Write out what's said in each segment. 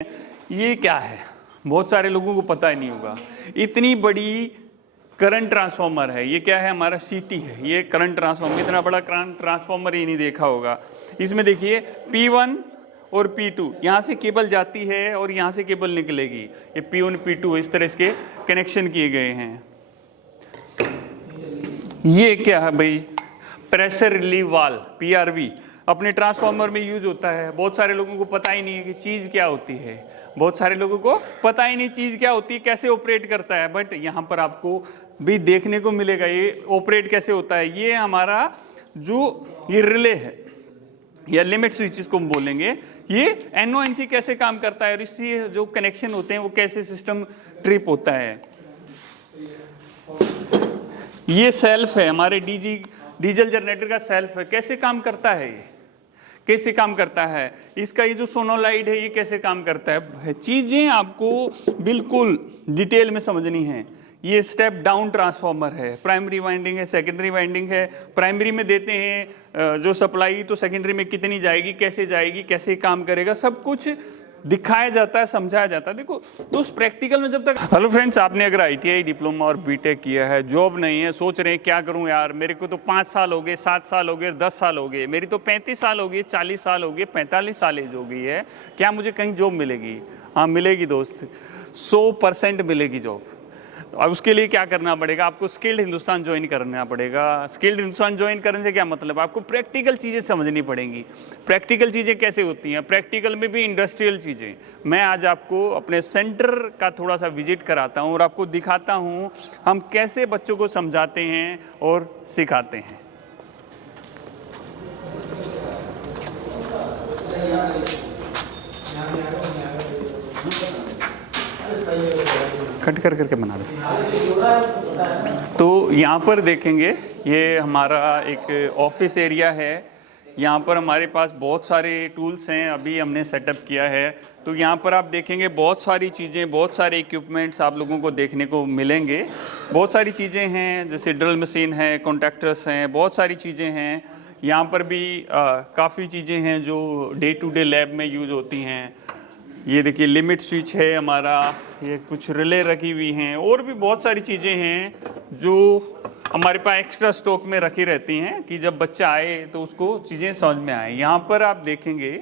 ये क्या है, बहुत सारे लोगों को पता ही नहीं होगा। इतनी बड़ी करंट ट्रांसफार्मर है, ये क्या है, हमारा सीटी है। ये करंट ट्रांसफार्मर, इतना बड़ा करंट ट्रांसफार्मर ही नहीं देखा होगा। इसमें देखिए P1 और P2, यहाँ से केबल जाती है और यहाँ से केबल निकलेगी। ये P1 P2 इस तरह इसके कनेक्शन किए गए हैं। ये क्या है भाई, प्रेशर रिलीव वाल्व, PRV, अपने ट्रांसफार्मर में यूज होता है। बहुत सारे लोगों को पता ही नहीं है कि चीज़ क्या होती है, बहुत सारे लोगों को पता ही नहीं चीज़ क्या होती है, कैसे ऑपरेट करता है। बट यहाँ पर आपको भी देखने को मिलेगा ये ऑपरेट कैसे होता है। ये हमारा जो ये रिले है या लिमिट स्विच इसको हम बोलेंगे, ये NONC कैसे काम करता है और इससे जो कनेक्शन होते हैं वो कैसे सिस्टम ट्रिप होता है। ये सेल्फ है, हमारे डीजल जनरेटर का सेल्फ है। कैसे काम करता है ये, कैसे काम करता है, इसका ये जो सोनोलाइड है ये कैसे काम करता है, चीज़ें आपको बिल्कुल डिटेल में समझनी है। ये स्टेप डाउन ट्रांसफार्मर है, प्राइमरी वाइंडिंग है, सेकेंडरी वाइंडिंग है। प्राइमरी में देते हैं जो सप्लाई, तो सेकेंडरी में कितनी जाएगी, कैसे काम करेगा, सब कुछ दिखाया जाता है, समझाया जाता है। देखो दोस्त, प्रैक्टिकल में जब तक। हेलो फ्रेंड्स, आपने अगर ITI डिप्लोमा और बीटेक किया है, जॉब नहीं है, सोच रहे हैं क्या करूं यार, मेरे को तो 5 साल हो गए, 7 साल हो गए, 10 साल हो गए, मेरी तो 35 साल हो गई, 40 साल हो गए, 45 साल एज हो गई है, क्या मुझे कहीं जॉब मिलेगी? हाँ मिलेगी दोस्त, 100% मिलेगी जॉब। अब उसके लिए क्या करना पड़ेगा, आपको स्किल्ड हिंदुस्तान ज्वाइन करना पड़ेगा। स्किल्ड हिंदुस्तान ज्वाइन करने से क्या मतलब, आपको प्रैक्टिकल चीज़ें समझनी पड़ेंगी। प्रैक्टिकल चीज़ें कैसे होती हैं, प्रैक्टिकल में भी इंडस्ट्रियल चीज़ें। मैं आज आपको अपने सेंटर का थोड़ा सा विजिट कराता हूँ और आपको दिखाता हूँ हम कैसे बच्चों को समझाते हैं और सिखाते हैं। कट कर करके बना दो। तो यहाँ पर देखेंगे, ये हमारा एक ऑफिस एरिया है। यहाँ पर हमारे पास बहुत सारे टूल्स हैं, अभी हमने सेटअप किया है। तो यहाँ पर आप देखेंगे बहुत सारी चीज़ें, बहुत सारे इक्विपमेंट्स आप लोगों को देखने को मिलेंगे। बहुत सारी चीज़ें हैं, जैसे ड्रिल मशीन है, कॉन्ट्रैक्टर्स हैं, बहुत सारी चीज़ें हैं। यहाँ पर भी काफ़ी चीज़ें हैं जो डे टू डे लैब में यूज़ होती हैं। ये देखिए लिमिट स्विच है हमारा, ये कुछ रिले रखी हुई हैं, और भी बहुत सारी चीज़ें हैं जो हमारे पास एक्स्ट्रा स्टॉक में रखी रहती हैं कि जब बच्चा आए तो उसको चीज़ें समझ में आए। यहाँ पर आप देखेंगे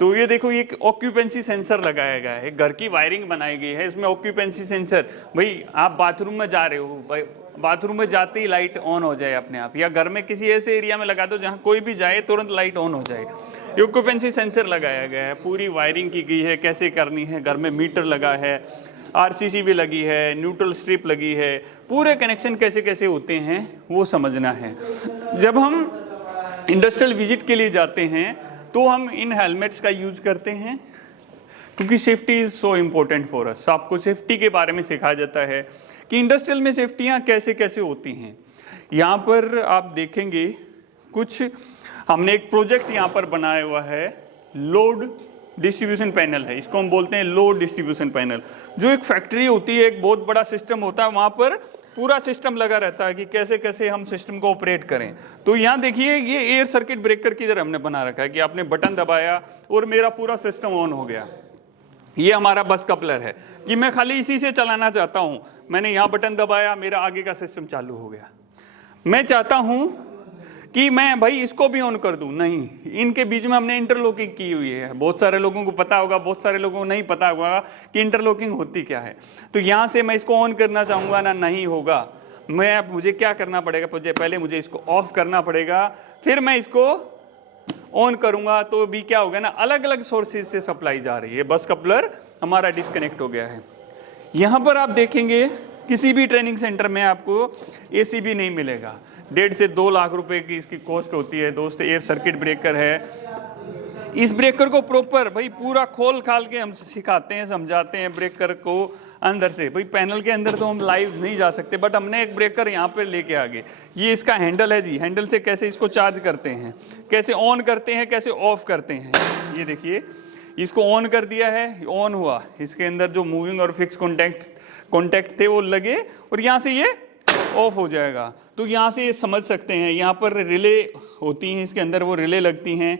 तो ये देखो, ये ऑक्यूपेंसी सेंसर लगाया गया है, घर की वायरिंग बनाई गई है, इसमें ऑक्यूपेंसी सेंसर। भाई आप बाथरूम में जा रहे हो, भाई बाथरूम में जाते ही लाइट ऑन हो जाए अपने आप, या घर में किसी ऐसे एरिया में लगा दो जहाँ कोई भी जाए तुरंत लाइट ऑन हो जाए। ये ऑक्यूपेंसी सेंसर लगाया गया है, पूरी वायरिंग की गई है कैसे करनी है। घर में मीटर लगा है, RCC भी लगी है, न्यूट्रल स्ट्रिप लगी है, पूरे कनेक्शन कैसे कैसे होते हैं वो समझना है। जब हम इंडस्ट्रियल विजिट के लिए जाते हैं तो हम इन हेलमेट्स का यूज करते हैं, क्योंकि safety is so important for us. आपको सेफ्टी के बारे में सिखाया जाता है कि इंडस्ट्रियल में सेफ्टियाँ कैसे कैसे होती हैं। यहाँ पर आप देखेंगे कुछ हमने एक प्रोजेक्ट यहाँ पर बनाया हुआ है, लोड डिस्ट्रीब्यूशन पैनल है, इसको हम बोलते हैं लोड डिस्ट्रीब्यूशन पैनल। जो एक फैक्ट्री होती है, एक बहुत बड़ा सिस्टम होता है, वहाँ पर पूरा सिस्टम लगा रहता है कि कैसे कैसे हम सिस्टम को ऑपरेट करें। तो यहाँ देखिए, ये एयर सर्किट ब्रेकर की तरह हमने बना रखा है कि आपने बटन दबाया और मेरा पूरा सिस्टम ऑन हो गया। ये हमारा बस कपलर है कि मैं खाली इसी से चलाना चाहता हूँ, मैंने यहाँ बटन दबाया, मेरा आगे का सिस्टम चालू हो गया। मैं चाहता हूँ कि मैं भाई इसको भी ऑन कर दूं, नहीं, इनके बीच में हमने इंटरलॉकिंग की हुई है। बहुत सारे लोगों को पता होगा, बहुत सारे लोगों को नहीं पता होगा कि इंटरलॉकिंग होती क्या है। तो यहाँ से मैं इसको ऑन करना चाहूँगा ना, नहीं होगा। मुझे क्या करना पड़ेगा, पहले मुझे इसको ऑफ करना पड़ेगा, फिर मैं इसको ऑन करूँगा। तो भी क्या होगा ना, अलग अलग सोर्सेज से सप्लाई जा रही है, बस कपलर हमारा डिस्कनेक्ट हो गया है। यहाँ पर आप देखेंगे किसी भी ट्रेनिंग सेंटर में आपको ACB नहीं मिलेगा। 1.5 से 2 लाख रुपए की इसकी कॉस्ट होती है दोस्त। एयर सर्किट ब्रेकर है, इस ब्रेकर को प्रॉपर भाई पूरा खोल खाल के हम सिखाते हैं, समझाते हैं ब्रेकर को अंदर से। भाई पैनल के अंदर तो हम लाइव नहीं जा सकते, बट हमने एक ब्रेकर यहाँ पे लेके आ गए। ये इसका हैंडल है जी, हैंडल से कैसे इसको चार्ज करते हैं, कैसे ऑन करते हैं, कैसे ऑफ करते हैं। ये देखिए, इसको ऑन कर दिया है, ऑन हुआ, इसके अंदर जो मूविंग और फिक्स कॉन्टैक्ट थे वो लगे, और यहाँ से ये ऑफ हो जाएगा। तो यहाँ से ये समझ सकते हैं, यहाँ पर रिले होती हैं, इसके अंदर वो रिले लगती हैं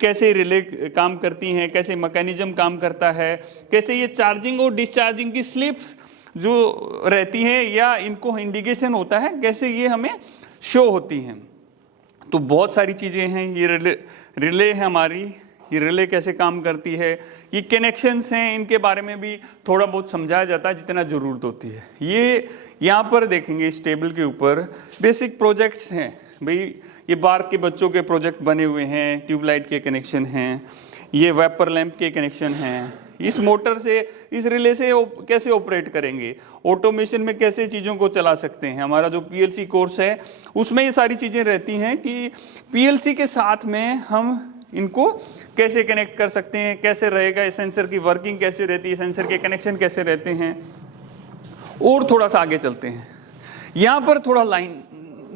कैसे रिले काम करती हैं, कैसे मैकेनिज्म काम करता है, कैसे ये चार्जिंग और डिस्चार्जिंग की स्लिप्स जो रहती हैं या इनको इंडिकेशन होता है, कैसे ये हमें शो होती हैं। तो बहुत सारी चीज़ें हैं। ये रिले है हमारी, ये रिले कैसे काम करती है, ये कनेक्शंस हैं, इनके बारे में भी थोड़ा बहुत समझाया जाता है जितना ज़रूरत होती है। ये यहाँ पर देखेंगे इस टेबल के ऊपर बेसिक प्रोजेक्ट्स हैं भाई, ये बार के बच्चों के प्रोजेक्ट बने हुए हैं, ट्यूबलाइट के कनेक्शन हैं, ये वेपर लैंप के कनेक्शन हैं, इस मोटर से, इस रिले से कैसे ऑपरेट करेंगे, ऑटोमेशन में कैसे चीज़ों को चला सकते हैं। हमारा जो पीएलसी कोर्स है उसमें ये सारी चीज़ें रहती हैं कि पीएलसी के साथ में हम इनको कैसे कनेक्ट कर सकते हैं, कैसे रहेगा, सेंसर की वर्किंग कैसे रहती है, सेंसर के कनेक्शन कैसे रहते हैं। और थोड़ा सा आगे चलते हैं, यहाँ पर थोड़ा लाइन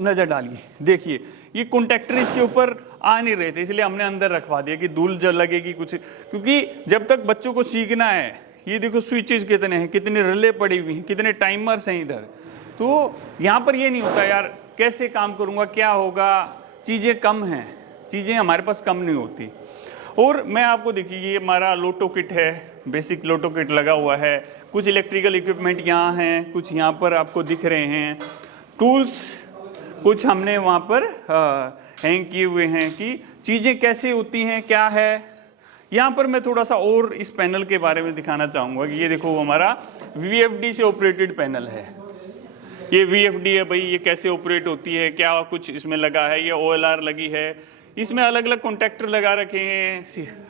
नज़र डालिए, देखिए ये कॉन्टैक्टर इसके ऊपर आ नहीं रहे थे, इसलिए हमने अंदर रखवा दिया कि धूल जल लगेगी कुछ, क्योंकि जब तक बच्चों को सीखना है, ये देखो स्विचेस कितने हैं, कितने रिले पड़ी हुई हैं, कितने टाइमर्स हैं इधर, तो यहाँ पर ये नहीं होता यार कैसे काम करूँगा, क्या होगा, चीज़ें कम हैं, चीज़ें हमारे पास कम नहीं होती। और मैं आपको देखिए ये हमारा लोटो किट है, बेसिक लोटो किट लगा हुआ है, कुछ इलेक्ट्रिकल इक्विपमेंट यहाँ हैं, कुछ यहाँ पर आपको दिख रहे हैं, टूल्स कुछ हमने वहाँ पर हैंग किए हुए हैं कि चीज़ें कैसे होती हैं, क्या है। यहाँ पर मैं थोड़ा सा और इस पैनल के बारे में दिखाना चाहूँगा कि ये देखो हमारा VFD से ऑपरेटेड पैनल है। ये VFD है भाई, ये कैसे ऑपरेट होती है, क्या कुछ इसमें लगा है, ये OLR लगी है, इसमें अलग अलग कॉन्टैक्टर लगा रखे हैं,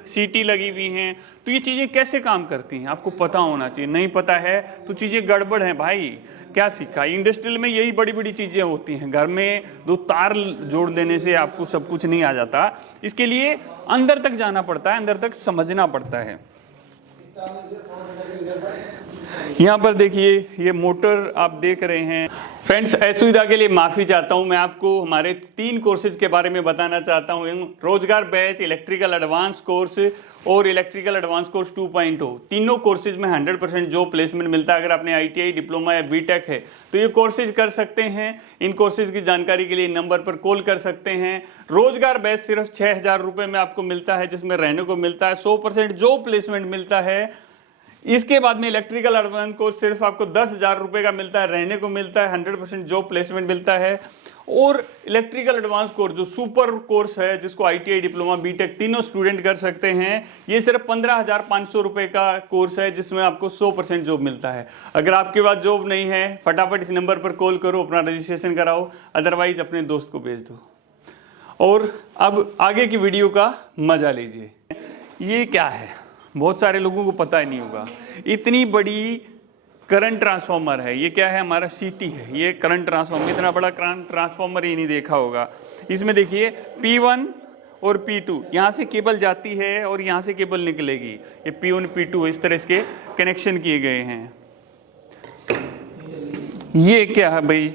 CT लगी हुई हैं। तो ये चीज़ें कैसे काम करती हैं आपको पता होना चाहिए, नहीं पता है तो चीज़ें गड़बड़ हैं भाई, क्या सीखा। इंडस्ट्रियल में यही बड़ी बड़ी चीज़ें होती हैं, घर में 2 तार जोड़ देने से आपको सब कुछ नहीं आ जाता, इसके लिए अंदर तक जाना पड़ता है, अंदर तक समझना पड़ता है। यहाँ पर देखिए ये मोटर आप देख रहे हैं। फ्रेंड्स, असुविधा के लिए माफ़ी चाहता हूँ, मैं आपको हमारे 3 कोर्सेज के बारे में बताना चाहता हूँ। रोजगार बैच, इलेक्ट्रिकल एडवांस कोर्स और इलेक्ट्रिकल एडवांस कोर्स 2.0, तीनों कोर्सेज में 100% जॉब प्लेसमेंट मिलता है। अगर आपने ITI डिप्लोमा या BTech है तो ये कोर्सेज कर सकते हैं। इन कोर्सेज की जानकारी के लिए नंबर पर कॉल कर सकते हैं। रोजगार बैच सिर्फ 6,000 रुपये में आपको मिलता है, जिसमें रहने को मिलता है, 100% जॉब प्लेसमेंट मिलता है। इसके बाद में इलेक्ट्रिकल एडवांस कोर्स सिर्फ आपको 10,000 रुपये का मिलता है, रहने को मिलता है, 100% जॉब प्लेसमेंट मिलता है। और इलेक्ट्रिकल एडवांस कोर्स जो सुपर कोर्स है, जिसको ITI डिप्लोमा BTech तीनों स्टूडेंट कर सकते हैं, ये सिर्फ 15,500 रुपये का कोर्स है, जिसमें आपको 100% जॉब मिलता है। अगर आपके पास जॉब नहीं है, फटाफट इस नंबर पर कॉल करो, अपना रजिस्ट्रेशन कराओ, अदरवाइज अपने दोस्त को भेज दो। और अब आगे की वीडियो का मजा लीजिए। ये क्या है, बहुत सारे लोगों को पता ही नहीं होगा, इतनी बड़ी करंट ट्रांसफार्मर है। ये क्या है, हमारा CT है, ये करंट ट्रांसफार्मर। इतना बड़ा करंट ट्रांसफार्मर ही नहीं देखा होगा। इसमें देखिए P1 और P2, यहाँ से केबल जाती है और यहाँ से केबल निकलेगी। ये P1 P2 इस तरह इसके कनेक्शन किए गए हैं। ये क्या है भाई,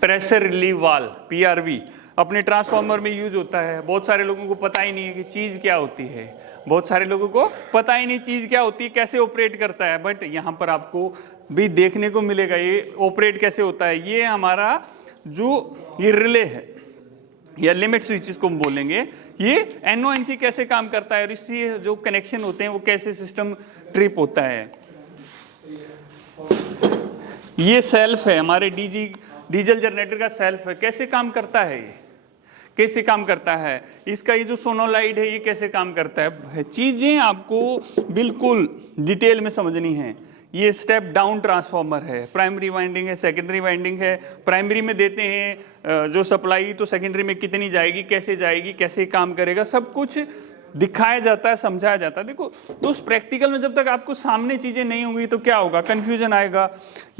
प्रेशर रिलीव वाल्व, PRV, अपने ट्रांसफार्मर में यूज होता है। बहुत सारे लोगों को पता ही नहीं है कि चीज़ क्या होती है, बहुत सारे लोगों को पता ही नहीं चीज़ क्या होती है, कैसे ऑपरेट करता है। बट यहाँ पर आपको भी देखने को मिलेगा ये ऑपरेट कैसे होता है। ये हमारा जो ये रिले है या लिमिट स्विच इसको हम बोलेंगे, ये NONC कैसे काम करता है और इससे जो कनेक्शन होते हैं वो कैसे सिस्टम ट्रिप होता है। ये सेल्फ है, हमारे डीजल जनरेटर का सेल्फ है, कैसे काम करता है, ये कैसे काम करता है। इसका ये जो सोनोलाइट है ये कैसे काम करता है, चीज़ें आपको बिल्कुल डिटेल में समझनी है। ये स्टेप डाउन ट्रांसफार्मर है, प्राइमरी वाइंडिंग है, सेकेंडरी वाइंडिंग है। प्राइमरी में देते हैं जो सप्लाई, तो सेकेंडरी में कितनी जाएगी, कैसे काम करेगा, सब कुछ दिखाया जाता है, समझाया जाता है। देखो तो उस प्रैक्टिकल में जब तक आपको सामने चीज़ें नहीं होंगी तो क्या होगा, कन्फ्यूजन आएगा।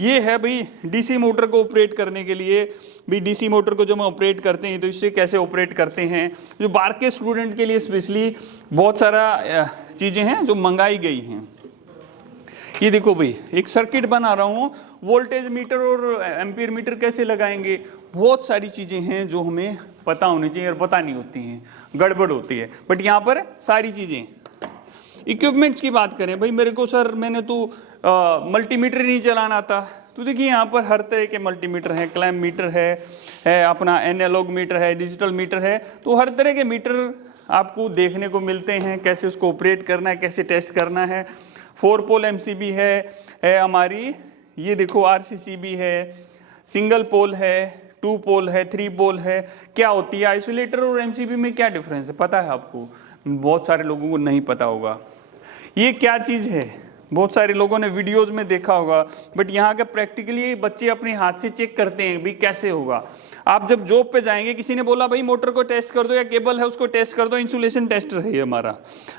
ये है भाई DC मोटर को ऑपरेट करने के लिए भी, DC मोटर को जो हम ऑपरेट करते हैं तो इससे कैसे ऑपरेट करते हैं। जो बार के स्टूडेंट के लिए स्पेशली बहुत सारा चीज़ें हैं जो मंगाई गई हैं। ये देखो भाई, एक सर्किट बना रहा हूँ, वोल्टेज मीटर और एम्पीयर मीटर कैसे लगाएंगे, बहुत सारी चीज़ें हैं जो हमें पता होनी चाहिए और पता नहीं होती हैं, गड़बड़ होती है। बट यहाँ पर सारी चीज़ें, इक्विपमेंट्स की बात करें भाई, मेरे को सर मैंने तो मल्टीमीटर नहीं चलाना आता, तो देखिए यहाँ पर हर तरह के मल्टीमीटर हैं, क्लैम्प मीटर है अपना एनालॉग मीटर है, डिजिटल मीटर है, तो हर तरह के मीटर आपको देखने को मिलते हैं, कैसे उसको ऑपरेट करना है, कैसे टेस्ट करना है। 4 पोल MCB है हमारी, ये देखो RCCB है, सिंगल पोल है, 2 पोल है, 3 पोल है। क्या होती है आइसोलेटर और MCB में क्या डिफरेंस है पता है आपको? बहुत सारे लोगों को नहीं पता होगा। ये क्या चीज़ है, बहुत सारे लोगों ने वीडियोस में देखा होगा, बट यहाँ का प्रैक्टिकली बच्चे अपने हाथ से चेक करते हैं भाई कैसे होगा। आप जब जॉब पे जाएंगे, किसी ने बोला भाई मोटर को टेस्ट कर दो या केबल है उसको टेस्ट कर दो, इंसुलेशन टेस्टर है ये हमारा,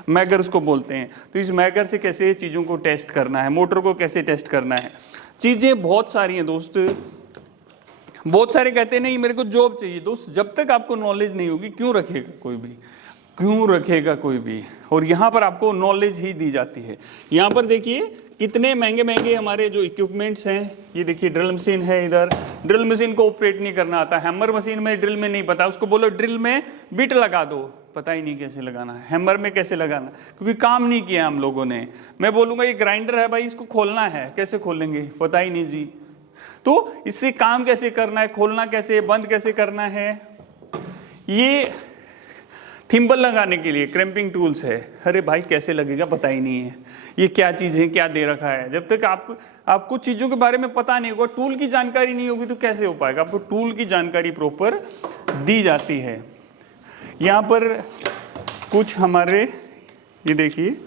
मैगर उसको बोलते हैं। तो इस मैगर से कैसे चीज़ों को टेस्ट करना है, मोटर को कैसे टेस्ट करना है, चीज़ें बहुत सारी हैं दोस्त। बहुत सारे कहते हैं नहीं मेरे को जॉब चाहिए। दोस्त जब तक आपको नॉलेज नहीं होगी क्यों रखेगा कोई भी, क्यों रखेगा कोई भी। और यहाँ पर आपको नॉलेज ही दी जाती है। यहाँ पर देखिए कितने महंगे महंगे हमारे जो इक्विपमेंट्स हैं। ये देखिए ड्रिल मशीन है, इधर ड्रिल मशीन को ऑपरेट नहीं करना आता। हैमर मशीन में ड्रिल में नहीं पता, उसको बोलो ड्रिल में बिट लगा दो, पता ही नहीं कैसे लगाना है। हैमर में कैसे लगाना, क्योंकि काम नहीं किया हम लोगों ने। मैं बोलूँगा ये ग्राइंडर है भाई, इसको खोलना है, कैसे खोलेंगे, पता ही नहीं जी। तो इससे काम कैसे करना है, खोलना कैसे, बंद कैसे करना है। ये थिम्बल लगाने के लिए क्रैम्पिंग टूल्स है। अरे भाई कैसे लगेगा पता ही नहीं है, ये क्या चीज़ है, क्या दे रखा है। जब तक आपको चीज़ों के बारे में पता नहीं होगा, टूल की जानकारी नहीं होगी तो कैसे हो पाएगा। आपको टूल की जानकारी प्रॉपर दी जाती है। यहाँ पर कुछ हमारे ये देखिए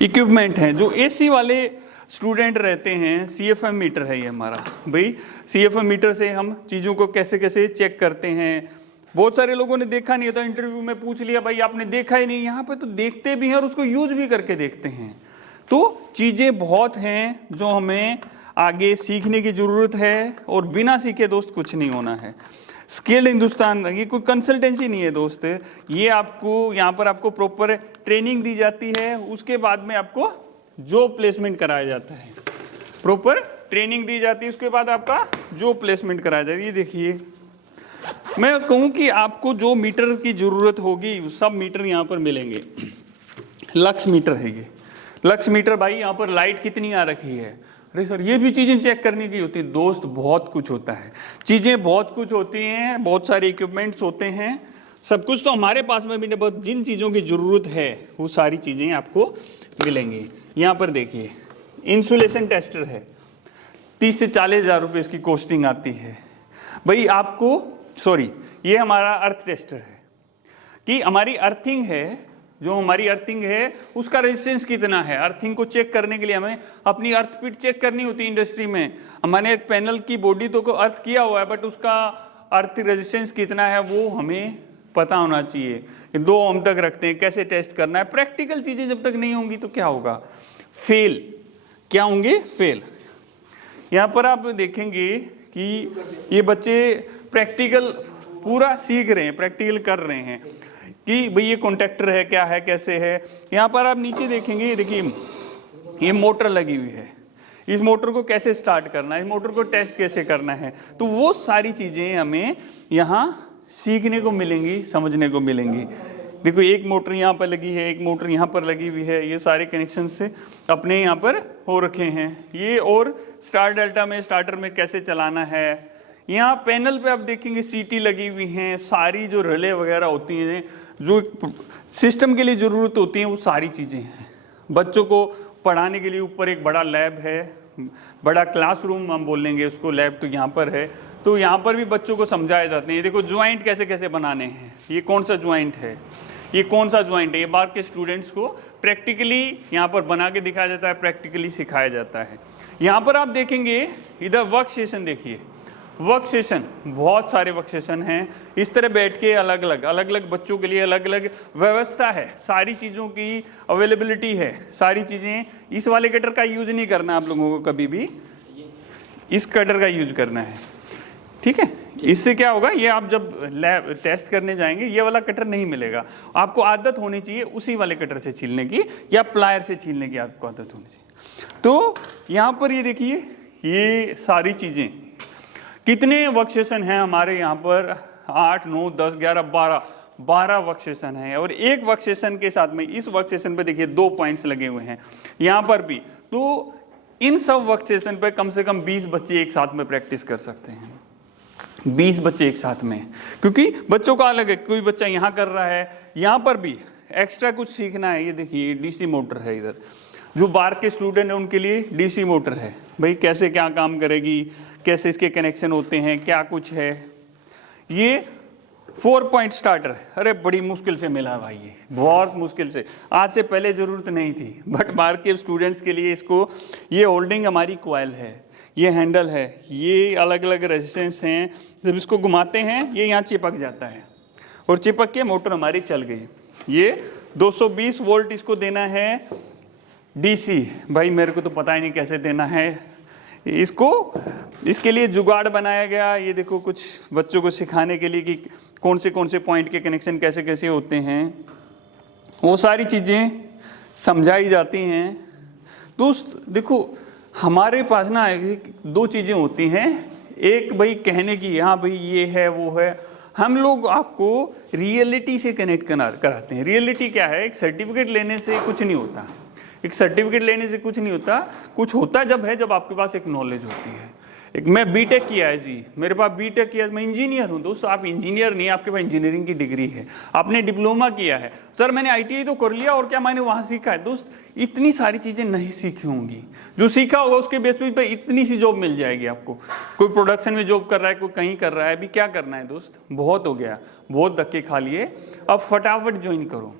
इक्विपमेंट हैं जो AC वाले स्टूडेंट रहते हैं। CFM मीटर है ये हमारा भाई। CFM मीटर से हम चीज़ों को कैसे कैसे चेक करते हैं। बहुत सारे लोगों ने देखा नहीं होता, इंटरव्यू में पूछ लिया भाई आपने देखा ही नहीं। यहाँ पे तो देखते भी हैं और उसको यूज भी करके देखते हैं। तो चीज़ें बहुत हैं जो हमें आगे सीखने की ज़रूरत है, और बिना सीखे दोस्त कुछ नहीं होना है। स्किल्ड हिंदुस्तान ये कोई कंसल्टेंसी नहीं है दोस्त, ये आपको यहाँ पर आपको प्रॉपर ट्रेनिंग दी जाती है, उसके बाद में आपको जॉब प्लेसमेंट कराया जाता है। प्रॉपर ट्रेनिंग दी जाती है, उसके बाद आपका जॉब प्लेसमेंट कराया जाता है। ये देखिए मैं कहूँ कि आपको जो मीटर की ज़रूरत होगी सब मीटर यहाँ पर मिलेंगे। लक्स मीटर है ये, लक्स मीटर भाई। यहाँ पर लाइट कितनी आ रखी है, अरे सर ये भी चीज़ें चेक करने की होती है। दोस्त बहुत कुछ होता है, चीज़ें बहुत कुछ होती हैं, बहुत सारे इक्विपमेंट्स होते हैं। सब कुछ तो हमारे पास में भी नहीं, बहुत जिन चीज़ों की ज़रूरत है वो सारी चीज़ें आपको मिलेंगी। यहाँ पर देखिए इंसुलेशन टेस्टर है, 30 से 40 हज़ार रुपये इसकी कॉस्टिंग आती है भाई आपको। सॉरी, ये हमारा अर्थ टेस्टर है कि हमारी अर्थिंग है, जो हमारी अर्थिंग है उसका रेजिस्टेंस कितना है। अर्थिंग को चेक करने के लिए हमें अपनी अर्थ पिट चेक करनी होती है इंडस्ट्री में। हमने एक पैनल की बॉडी तो को अर्थ किया हुआ है, बट उसका अर्थ रेजिस्टेंस कितना है वो हमें पता होना चाहिए। 2 ओम तक रखते हैं, कैसे टेस्ट करना है। प्रैक्टिकल चीज़ें जब तक नहीं होंगी तो क्या होगा, फेल। क्या होंगे, फेल। यहाँ पर आप देखेंगे कि ये बच्चे प्रैक्टिकल पूरा सीख रहे हैं, प्रैक्टिकल कर रहे हैं कि भाई ये कॉन्टैक्टर है, क्या है, कैसे है। यहाँ पर आप नीचे देखेंगे, ये देखिए ये मोटर लगी हुई है, इस मोटर को कैसे स्टार्ट करना है, इस मोटर को टेस्ट कैसे करना है। तो वो सारी चीज़ें हमें यहाँ सीखने को मिलेंगी, समझने को मिलेंगी। देखो एक मोटर यहाँ पर लगी है, एक मोटर यहाँ पर लगी हुई है, ये सारे कनेक्शन से अपने यहाँ पर हो रखे हैं ये। और स्टार डेल्टा में स्टार्टर में कैसे चलाना है। यहाँ पैनल पे आप देखेंगे सीटी लगी हुई हैं, सारी जो रिले वगैरह होती हैं जो सिस्टम के लिए ज़रूरत होती हैं वो सारी चीज़ें हैं। बच्चों को पढ़ाने के लिए ऊपर एक बड़ा लैब है, बड़ा क्लासरूम हम बोलेंगे उसको, लैब तो यहाँ पर है। तो यहाँ पर भी बच्चों को समझाए जाते हैं। देखो ज्वाइंट कैसे कैसे बनाने हैं, ये कौन सा ज्वाइंट है, ये कौन सा ज्वाइंट है। ये बाहर के स्टूडेंट्स को प्रैक्टिकली यहाँ पर बना के दिखाया जाता है, प्रैक्टिकली सिखाया जाता है। यहाँ पर आप देखेंगे इधर वर्क सेशन, देखिए वर्क सेशन, बहुत सारे वर्क सेशन हैं। इस तरह बैठ के अलग अलग बच्चों के लिए अलग अलग व्यवस्था है, सारी चीज़ों की अवेलेबिलिटी है, सारी चीज़ें। इस वाले कटर का यूज नहीं करना आप लोगों को कभी भी, इस कटर का यूज करना है, ठीक है। इससे क्या होगा, ये आप जब लैब टेस्ट करने जाएंगे ये वाला कटर नहीं मिलेगा। आपको आदत होनी चाहिए उसी वाले कटर से छीलने की, या प्लायर से छीलने की आपको आदत होनी चाहिए। तो यहाँ पर ये देखिए ये सारी चीज़ें, कितने वर्क सेशन हैं हमारे यहाँ पर, 8, 9, 10, 11, 12 वर्क सेशन हैं। और एक वर्क सेशन के साथ में इस वर्क सेशन पे देखिए 2 पॉइंट्स लगे हुए हैं यहाँ पर भी। तो इन सब वर्क सेशन पे कम से कम 20 बच्चे एक साथ में प्रैक्टिस कर सकते हैं। 20 बच्चे एक साथ में, क्योंकि बच्चों का अलग है, कोई बच्चा यहाँ कर रहा है, यहाँ पर भी एक्स्ट्रा कुछ सीखना है। ये देखिए डीसी मोटर है इधर, जो बाहर के स्टूडेंट हैं उनके लिए डीसी मोटर है, भाई कैसे क्या काम करेगी, कैसे इसके कनेक्शन होते हैं, क्या कुछ है। ये 4 पॉइंट स्टार्टर, अरे बड़ी मुश्किल से मिला भाई, ये बहुत मुश्किल से, आज से पहले ज़रूरत नहीं थी, बट बाहर के स्टूडेंट्स के लिए इसको, ये होल्डिंग हमारी कॉइल है, ये हैंडल है, ये अलग अलग रेजिस्टेंस हैं, जब इसको घुमाते हैं ये यहाँ चिपक जाता है और चिपक के मोटर हमारी चल गई। ये 220 वोल्ट इसको देना है डीसी, भाई मेरे को तो पता ही नहीं कैसे देना है इसको, इसके लिए जुगाड़ बनाया गया। ये देखो कुछ बच्चों को सिखाने के लिए कि कौन से पॉइंट के कनेक्शन कैसे कैसे होते हैं, वो सारी चीज़ें समझाई जाती हैं। दोस्त देखो हमारे पास ना 2 चीज़ें होती हैं, एक भाई कहने की हाँ भाई ये है वो है, हम लोग आपको रियलिटी से कनेक्ट कराते हैं। रियलिटी क्या है, एक सर्टिफिकेट लेने से कुछ नहीं होता, एक सर्टिफिकेट लेने से कुछ नहीं होता, कुछ होता जब है जब आपके पास एक नॉलेज होती है। एक मैं बीटेक किया है जी, मेरे पास बीटेक किया, मैं इंजीनियर हूँ दोस्त, आप इंजीनियर नहीं, आपके पास इंजीनियरिंग की डिग्री है, आपने डिप्लोमा किया है, सर मैंने आईटीआई तो कर लिया और क्या मैंने वहाँ सीखा है। दोस्त इतनी सारी चीज़ें नहीं सीखी होंगी, जो सीखा होगा उसके बेस पे इतनी सी जॉब मिल जाएगी आपको। कोई प्रोडक्शन में जॉब कर रहा है, कोई कहीं कर रहा है, अभी क्या करना है दोस्त, बहुत हो गया, बहुत धक्के खा लिए, अब फटाफट ज्वाइन करो,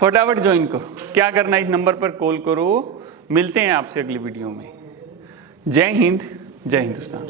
फटाफट ज्वाइन करो। क्या करना है, इस नंबर पर कॉल करो। मिलते हैं आपसे अगली वीडियो में। जय हिंद, जय हिंदुस्तान।